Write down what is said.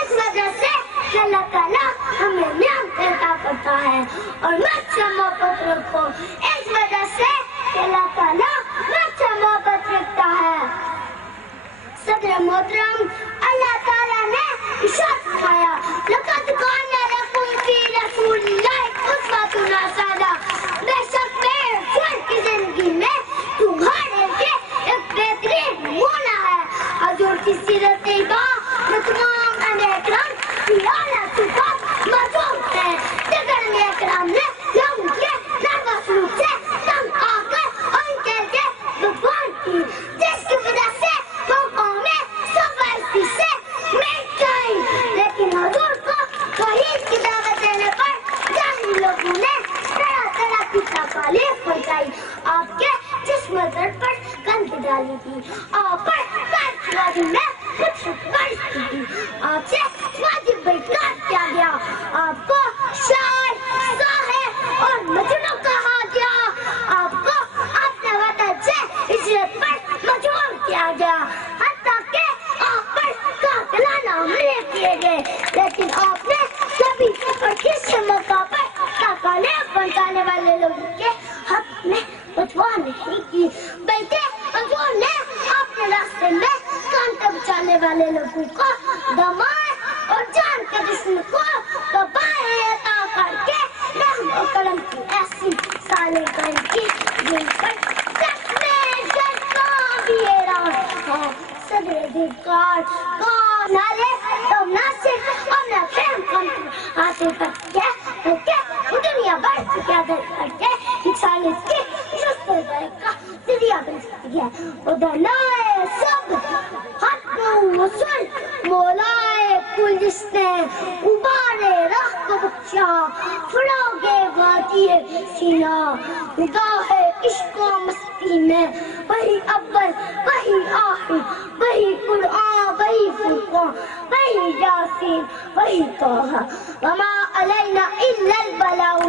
اس وجہ سے کہ اللہ تعالیٰ ہمیں نعمت عطا کرتا ہے اور مجھ سے محبت رکھو اس وجہ سے کہ اللہ تعالیٰ مجھ سے محبت رکھتا ہے۔ صدر محترم، اللہ تعالیٰ نے ارشاد فرمایا لقد کان لکم فی رسول اللہ اسوۃ حسنہ، بے شک میرے رسول کی زندگی میں تمہارے لیے ایک بہترین نمونہ ہے۔ حضور کی سیرت طیبہ میں تمام انبیاء کرام کی اعلیٰ صفات موجود ہیں۔ دیگر انبیاء کرام نے لوگوں کے نرم سلوک سے تنگ آ کر ان کے لیے بدعا کی، جس کی وجہ سے وہ قومیں سفارشی سے مٹ گئیں، لیکن حضور کو توحید کی دعوت دینے پر جاہلی لوگوں نے طرح طرح کی تکالیف پہنچائی، آپ کے جسم درد پر گند ڈالی تھی، آپ پر کارخانوں میں کچھ برس کی، آپ سے واجب بیعت کیا گیا، آپ کو شاعر، ساحر اور مجنون کہا گیا، آپ کو اپنے وطن سے ہجرت پر مجبور کیا گیا، حتیٰ کہ آپ پر قاتلانہ حملے کیے گئے، لیکن آپ نے کبھی اور کسی موقع پر تکالیف پہنچانے والے لوگوں کے حق میں فتویٰ نہیں کی، بلکہ حضور نے اپنے راستے میں کانٹے بچانے والے لوگوں کو دمائے اور جان کے جسم کو قبائیں عطا کر کے رحم و کرم کی ایسی سالیں قائم کی جن پر تکمیل جرکاں بھی حیران ہے۔ صدر دیکار کون نالے تو نہ صرف اپنا فہم کم حاصل کرتی ہے بلکہ وہ دنیا بھر سے کیا کر کے انسانیت کی جستجو کا ذریعہ بن سکتی ہے۔ ادھر لائے سب حق وصل مولائے کل جس نے ابارے راہ کو بخشا، فروغے وادی سینہ نگاہ عشق و مستی میں، وہی اول وہی آخر وہی قرآن وہی فرقان وہی یاسین وہی طٰہٰ وما علینا الا البلاغ